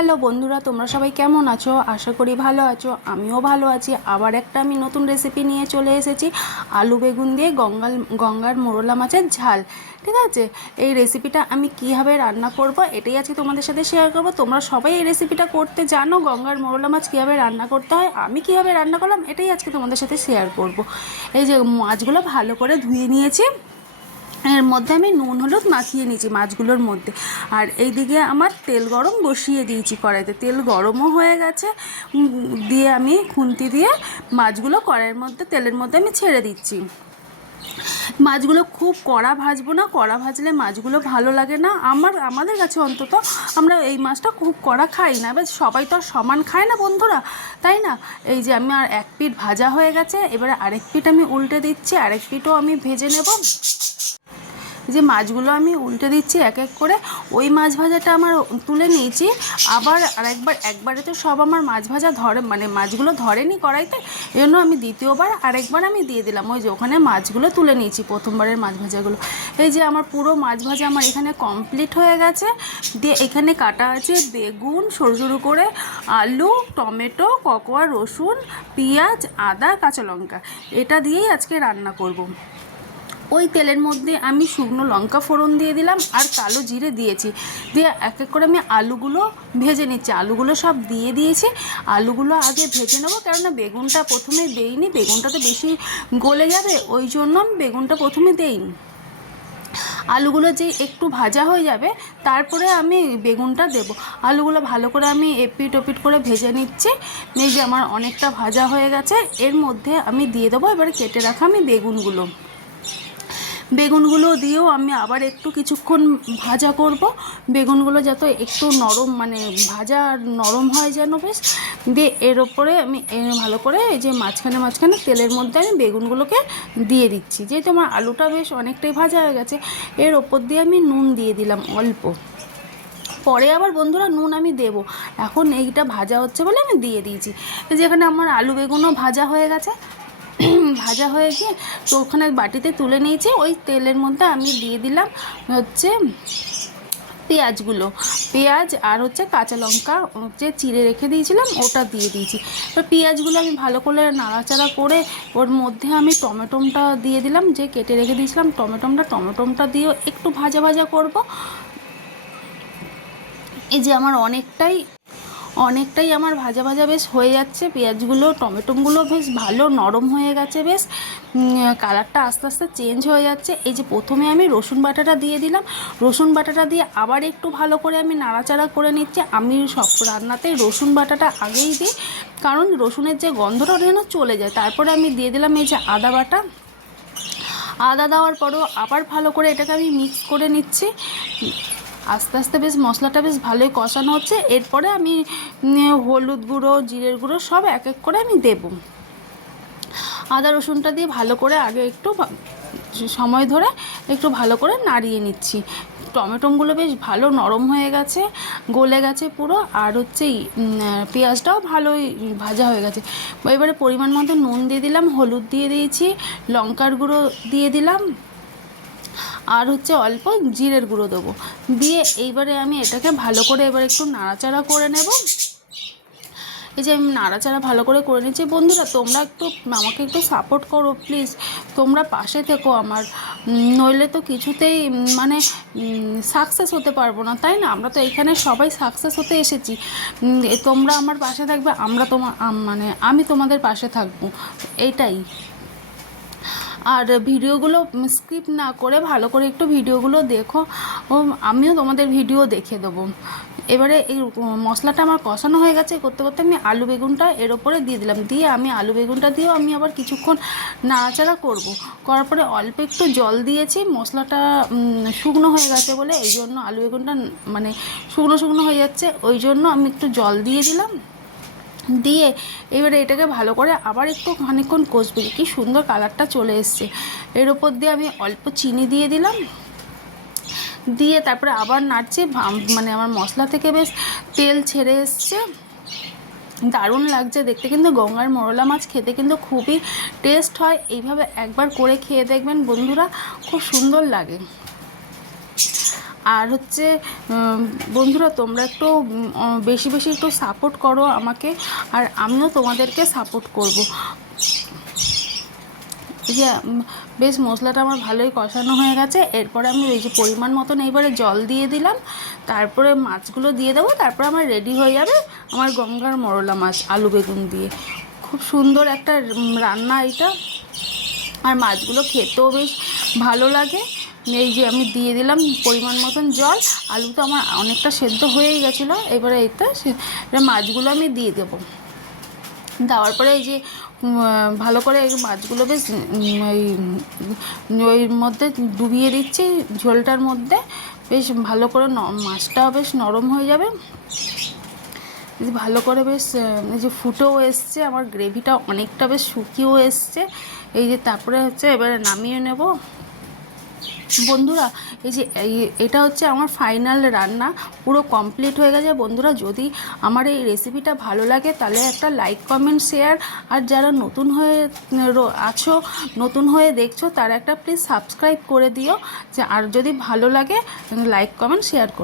Hello বন্ধুরা, তোমরা সবাই কেমন আছো? আশা করি ভালো আছো, আমিও ভালো আছি। আবার একটা আমি নতুন রেসিপি নিয়ে চলে এসেছি, আলু বেগুন দিয়ে গঙ্গাল, গঙ্গার মোরলা মাছের ঝাল, ঠিক আছে? এই রেসিপিটা আমি কীভাবে রান্না করব এটাই আজকে তোমাদের সাথে শেয়ার করব। তোমরা সবাই এই রেসিপিটা করতে জানো, গঙ্গার মোরলা মাছ কীভাবে রান্না করতে হয়, আমি কীভাবে রান্না করলাম, এটাই আজকে তোমাদের সাথে শেয়ার করব। এই যে মাছগুলো ভালো করে ধুয়ে নিয়েছি এর মধ্যে আমি নুন, হলুদ মাখিয়ে নিয়েছি মাছগুলোর মধ্যে। আর এইদিকে আমার তেল গরম বসিয়ে দিয়েছি কড়াইতে। তেল গরমও হয়ে গেছে দিয়ে আমি খুন্তি দিয়ে মাছগুলো কড়াইয়ের মধ্যে, তেলের মধ্যে আমি ছেড়ে দিচ্ছি। মাছগুলো খুব কড়া ভাজবো না, কড়া ভাজলে মাছগুলো ভালো লাগে না। আমার, আমাদের কাছে অন্তত আমরা এই মাছটা খুব কড়া খাই না। এবার সবাই তো আর সমান খায় না বন্ধুরা, তাই না? এই যে আমি আর এক পিঠ ভাজা হয়ে গেছে, এবারে আরেক পিঠ আমি উল্টে দিচ্ছি, আরেক পিঠও আমি ভেজে নেব। যে মাছগুলো আমি উল্টে দিচ্ছি এক এক করে, ওই মাছ ভাজাটা আমার তুলে নিয়েছি। আবার আরেকবার, একবারে তো সব আমার মাছ ভাজা ধরে মানে মাছগুলো ধরেনি কড়াইতে এই জন্য আমি দ্বিতীয়বার আরেকবার আমি দিয়ে দিলাম। ওই যে ওখানে মাছগুলো তুলে নিয়েছি, প্রথমবারের মাছ ভাজাগুলো। এই যে আমার পুরো মাছ ভাজা আমার এখানে কমপ্লিট হয়ে গেছে। দিয়ে এখানে কাটা আছে বেগুন সরু সরু করে আলু, টমেটো, ককোয়া, রসুন, পেঁয়াজ, আদা, কাঁচা লঙ্কা। এটা দিয়েই আজকে রান্না করব। ওই তেলের মধ্যে আমি শুকনো লঙ্কা ফোড়ন দিয়ে দিলাম আর কালো জিরে দিয়েছি। দিয়ে এক এক করে আমি আলুগুলো ভেজে নিচ্ছি। আলুগুলো সব দিয়ে দিয়েছি। আলুগুলো আগে ভেজে নেব কেননা বেগুনটা প্রথমে দেইনি। বেগুনটা তো বেশি গলে যাবে, ওই জন্য আমি বেগুনটা প্রথমে দেইনি। আলুগুলো যে একটু ভাজা হয়ে যাবে, তারপরে আমি বেগুনটা দেব। আলুগুলো ভালো করে আমি এপিট ওপিট করে ভেজে নিচ্ছি। এই যে আমার অনেকটা ভাজা হয়ে গেছে, এর মধ্যে আমি দিয়ে দেবো। এবারে কেটে রাখা আমি বেগুনগুলো। বেগুনগুলো দিয়েও আমি আবার একটু কিছুক্ষণ ভাজা করব। বেগুনগুলো যাতে একটু নরম মানে ভাজা নরম হয় যেন বেশ। দিয়ে এর ওপরে আমি ভালো করে এই যে মাঝখানে মাঝখানে তেলের মধ্যে আমি বেগুনগুলোকে দিয়ে দিচ্ছি। যেহেতু আমার আলুটা বেশ অনেকটাই ভাজা হয়ে গেছে, এর ওপর দিয়ে আমি নুন দিয়ে দিলাম অল্প। পরে আবার বন্ধুরা নুন আমি দেব। এখন এইটা ভাজা হচ্ছে বলে আমি দিয়ে দিয়েছি। যেখানে আমার আলু বেগুনও ভাজা হয়ে গেছে। ভাজা হয়ে গিয়ে তো ওখানে বাটিতে তুলে নিয়েছি। ওই তেলের মধ্যে আমি দিয়ে দিলাম হচ্ছে পেঁয়াজগুলো। পেঁয়াজ আর হচ্ছে কাঁচা লঙ্কা হচ্ছে চিড়ে রেখে দিয়েছিলাম, ওটা দিয়ে দিয়েছি। তো পেঁয়াজগুলো আমি ভালো করে নাড়াচাড়া করে ওর মধ্যে আমি টমেটোমটা দিয়ে দিলাম, যে কেটে রেখে দিয়েছিলাম টমেটোমটা টমেটোমটা দিয়েও একটু ভাজা ভাজা করব। এই যে আমার অনেকটাই অনেকটাই আমার ভাজা ভাজা বেশ হয়ে যাচ্ছে, পেঁয়াজগুলো, টমেটোগুলো বেশ ভালো নরম হয়ে গেছে বেশ। কালারটা আস্তে আস্তে চেঞ্জ হয়ে যাচ্ছে। এই যে প্রথমে আমি রসুন বাটাটা দিয়ে দিলাম। রসুন বাটাটা দিয়ে আবার একটু ভালো করে আমি নাড়াচাড়া করে নিচ্ছি। আমি সব রান্নাতেই রসুন বাটাটা আগেই দিই। কারণ রসুনের যে গন্ধটা ওটা যেন চলে যায়। তারপরে আমি দিয়ে দিলাম এই যে আদা বাটা। আদা দেওয়ার পরও আবার ভালো করে এটাকে আমি মিক্স করে নিচ্ছি। আস্তে আস্তে বেশ মশলাটা বেশ ভালোই কষানো হচ্ছে। এরপরে আমি হলুদ গুঁড়ো, জিরের গুঁড়ো সব এক এক করে আমি দেব। আদা রসুনটা দিয়ে ভালো করে আগে একটু সময় ধরে একটু ভালো করে নাড়িয়ে নিচ্ছি। টমেটোগুলো বেশ ভালো নরম হয়ে গেছে, গলে গেছে পুরো, আর হচ্ছে পেঁয়াজটাও ভালোই ভাজা হয়ে গেছে। এবারে পরিমাণ মতো নুন দিয়ে দিলাম, হলুদ দিয়ে দিয়েছি, লঙ্কার গুঁড়ো দিয়ে দিলাম আর হচ্ছে অল্প জিরের গুঁড়ো দেবো। দিয়ে এইবারে আমি এটাকে ভালো করে এবার একটু নাড়াচাড়া করে নেব। এই যে আমি নাড়াচাড়া ভালো করে করে নিচ্ছি। বন্ধুরা, তোমরা একটু আমাকে একটু সাপোর্ট করো প্লিজ তোমরা পাশে থেকো আমার। নইলে তো কিছুতেই মানে সাকসেস হতে পারব না, তাই না? আমরা তো এখানে সবাই সাকসেস হতে এসেছি। তোমরা আমার পাশে থাকবে, আমরা তোমার মানে আমি তোমাদের পাশে থাকব। এইটাই আর ভিডিওগুলো স্কিপ না করে ভালো করে একটু ভিডিওগুলো দেখো। আমিও তোমাদের ভিডিও দেখে দেবো। এবারে এই মশলাটা আমার কষানো হয়ে গেছে। করতে করতে আমি আলু বেগুনটা এর ওপরে দিয়ে দিলাম। দিয়ে আমি আলু বেগুনটা দিয়েও আমি আবার কিছুক্ষণ নাড়াচাড়া করব। করার পরে অল্প একটু জল দিয়েছি। মশলাটা শুকনো হয়ে গেছে বলে এই জন্য আলু বেগুনটা মানে শুকনো শুকনো হয়ে যাচ্ছে। ওই জন্য আমি একটু জল দিয়ে দিলাম। দিয়ে এবারে এটাকে ভালো করে আবার একটু খানিকক্ষণ কষবে। কি সুন্দর কালারটা চলে এসছে। এর ওপর দিয়ে আমি অল্প চিনি দিয়ে দিলাম। দিয়ে তারপরে আবার নাড়ছি। মানে আমার মশলা থেকে বেশ তেল ছেড়ে এসছে। দারুণ লাগছে দেখতে। কিন্তু গঙ্গার মরলা মাছ খেতে কিন্তু খুবই টেস্ট হয়। এইভাবে একবার করে খেয়ে দেখবেন বন্ধুরা। খুব সুন্দর লাগে। আর হচ্ছে বন্ধুরা, তোমরা একটু বেশি বেশি একটু সাপোর্ট করো আমাকে, আর আমিও তোমাদেরকে সাপোর্ট করব। যে বেশ মশলাটা আমার ভালোই কষানো হয়ে গেছে। এরপরে আমি এই যে পরিমাণ মতন এইবারে জল দিয়ে দিলাম। তারপরে মাছগুলো দিয়ে দেবো। তারপরে আমার রেডি হয়ে যাবে আমার গঙ্গার মরলা মাছ, আলু বেগুন দিয়ে। খুব সুন্দর একটা রান্না এটা। আর মাছগুলো খেতেও বেশ ভালো লাগে। এই যে আমি দিয়ে দিলাম পরিমাণ মতন জল আলু তো আমার অনেকটা সেদ্ধ হয়েই গেছিল এবারে এইটা মাছগুলো আমি দিয়ে দেবো। দেওয়ার পরে এই যে ভালো করে এই মাছগুলো বেশ ওই উম, ওই মধ্যে ডুবিয়ে দিচ্ছি ঝোলটার মধ্যে বেশ ভালো করে মাছটাও বেশ নরম হয়ে যাবে। ভালো করে বেশ এই যে ফুটেও এসছে আমার গ্রেভিটা অনেকটা বেশ শুকিয়েও এসছে। এই যে তারপরে হচ্ছে এবারে নামিয়ে নেব। বন্ধুরা, এই যে এটা হচ্ছে আমার ফাইনাল রান্না, পুরো কমপ্লিট হয়ে গেছে। বন্ধুরা, যদি আমার এই রেসিপিটা ভালো লাগে, তাহলে একটা লাইক কমেন্ট শেয়ার আর যারা নতুন হয়ে আছো, নতুন হয়ে দেখছ, তারা একটা প্লিজ সাবস্ক্রাইব করে দিও। আর যদি ভালো লাগে লাইক কমেন্ট শেয়ার করো।